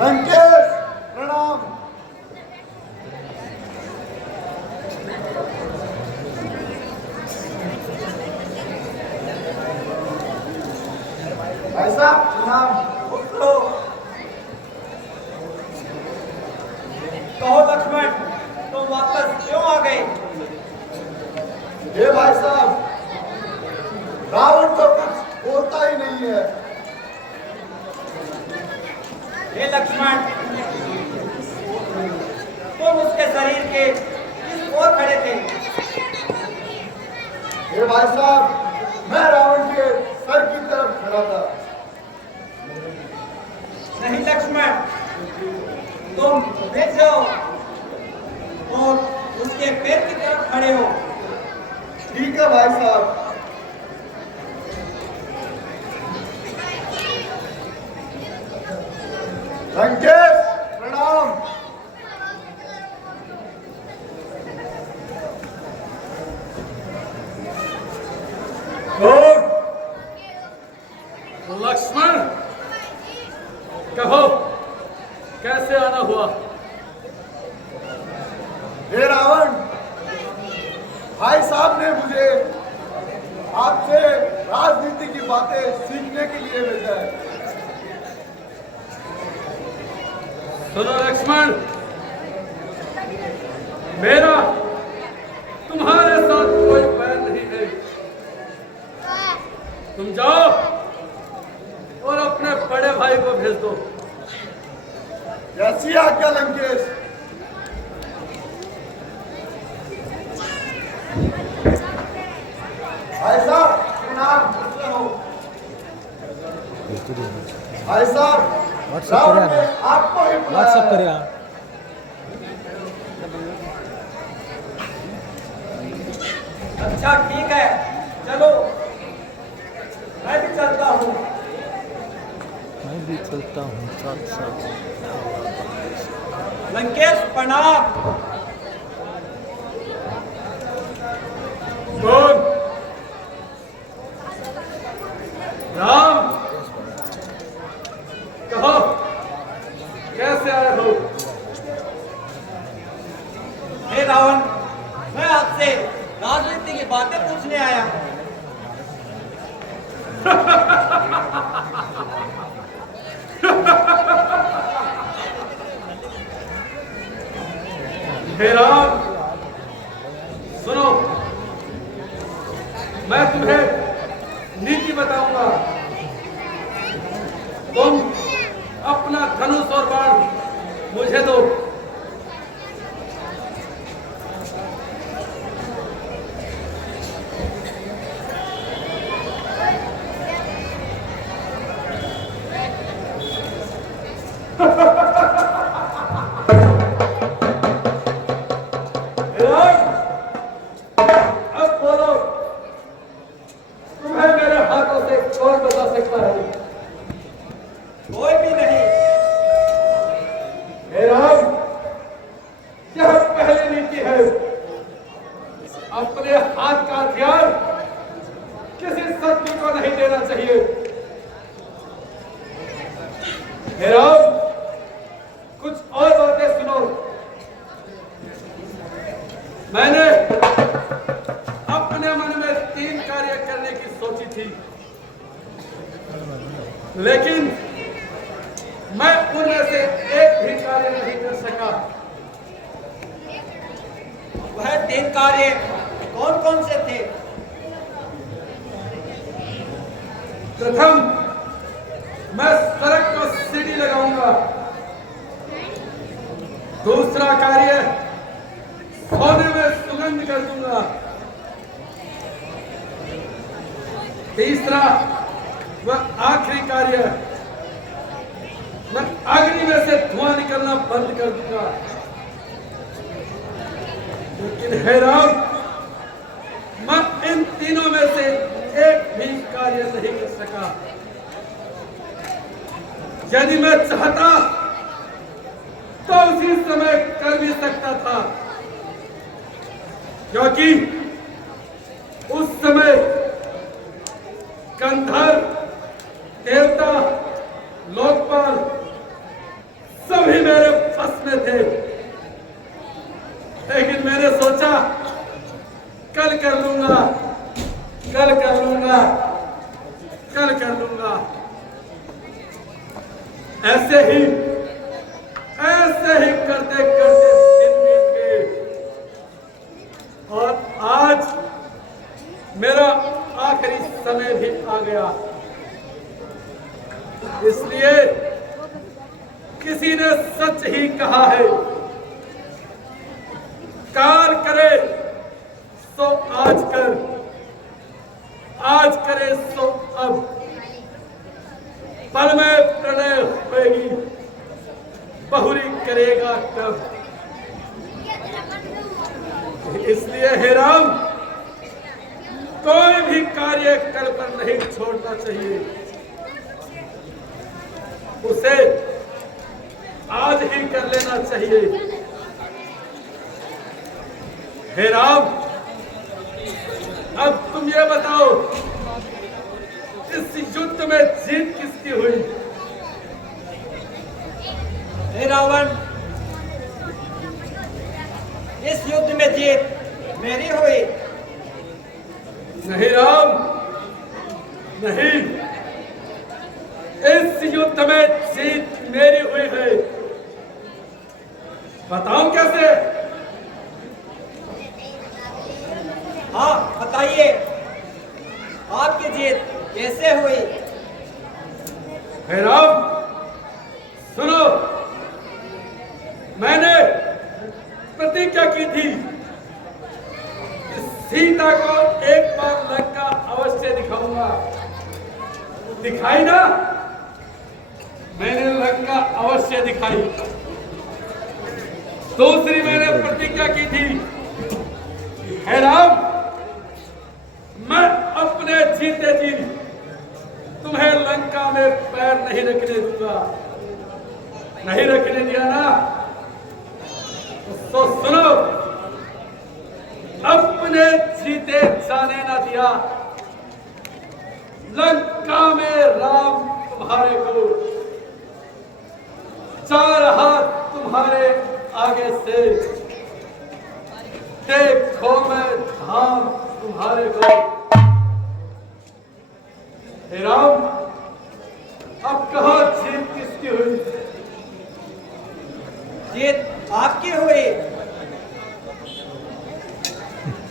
लंकेश प्रणाम। भाई साहब प्रणाम। कहो लक्ष्मण, तुम वापस क्यों आ गए? ये भाई साहब, रावण तो कुछ बोलता ही नहीं है। हे लक्ष्मण, तुम उसके शरीर के किस ओर खड़े थे? ये भाई साहब, मैं रावण के सर की तरफ खड़ा था। नहीं लक्ष्मण, तुम बैठ जाओ और उसके पैर की तरफ खड़े हो। ठीक है भाई साहब। लंकेश प्रणाम। लक्ष्मण, कहो कैसे आना हुआ? हे रावण, भाई साहब ने मुझे आपसे राजनीति की बातें सीखने के लिए भेजा है। सुनो लक्ष्मण, मेरा तुम्हारे साथ कोई बैर नहीं है। तुम जाओ और अपने बड़े भाई को भेज दो। कैसी आज्ञा लंकेश। भाई साहब प्रणाम। भाई साहब, रावण ने आपको ही बुलाया है। अच्छा ठीक है, चलो मैं भी चलता हूँ। मैं भी चलता हूँ साथ साथ। लंकेश प्रणाम। कौन? राम, कहो कैसे आए हो? हे रावण, मैं आपसे राजनीति की बातें पूछने आया हूँ। हे राम, सुनो, मैं तुम्हें नीति बताऊंगा। तुम अपना धनुष और बाण मुझे दो। अब बोलो, तुम्हें मेरे हाथों से कौन बचा सकता है? कोई भी नहीं। हे राम, यह पहली नीति है। अपने हाथ का हथियार किसी शत्रु को नहीं देना चाहिए। हे राम, कुछ और बातें सुनो। मैंने अपने मन में 3 कार्य करने की सोची थी, लेकिन मैं उनमें से एक भी कार्य नहीं कर सका। वह 3 कार्य कौन कौन से थे? प्रथम, मैं सड़क को सीढ़ी लगाऊंगा। दूसरा कार्य, सोने में सुगंध कर दूंगा। तीसरा व आखिरी कार्य, मैं अग्नि में से धुआं निकलना बंद कर दूंगा। लेकिन हे राम, मैं इन तीनों में से एक भी कार्य नहीं कर सका। यदि मैं चाहता तो उसी समय कर भी सकता था, क्योंकि उस समय गंधर्व, देवता, लोकपाल ऐसे ही करते करते दिन बीत गए और आज मेरा आखिरी समय भी आ गया। इसलिए किसी ने सच ही कहा है, कार करे सो आज कर, आज करे सो अब, पल में प्रलय होएगी, बहुरी करेगा कब। इसलिए हे राम, कोई भी कार्य कल पर नहीं छोड़ना चाहिए, उसे आज ही कर लेना चाहिए। हे राम, अब तुम ये बताओ, इस युद्ध में जीत किसकी हुई? हे रावण, इस युद्ध में जीत मेरी हुई। नहीं राम, नहीं, इस युद्ध में जीत मेरी हुई है। बताऊं कैसे? हाँ बताइए, आपकी जीत कैसे हुई? हे राम, सुनो, मैंने प्रतिज्ञा की थी कि सीता को एक बार लंका अवश्य दिखाऊंगा। दिखाई ना? मैंने लंका अवश्य दिखाई। दूसरी मैंने प्रतिज्ञा की थी, हे राम, मैं अपने जीते जी तुम्हें लंका में पैर नहीं रखने दूंगा। नहीं रखने दिया ना? तो सुनो, अपने जीते जाने ना दिया। लंका में राम तुम्हारे को, चार हाथ तुम्हारे आगे से, देखो मैं धाम तुम्हारे को। हे राम, अब कहा जीत किसकी हुई? जीत आपकी हुई।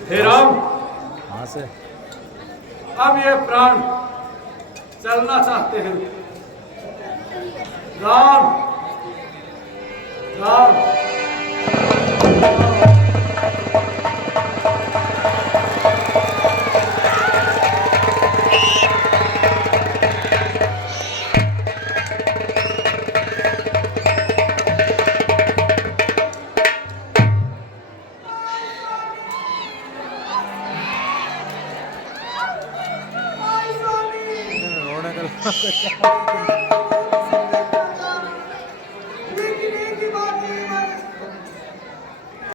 हे राम, वहां से अब ये प्राण चलना चाहते हैं। राम, राम, रोने का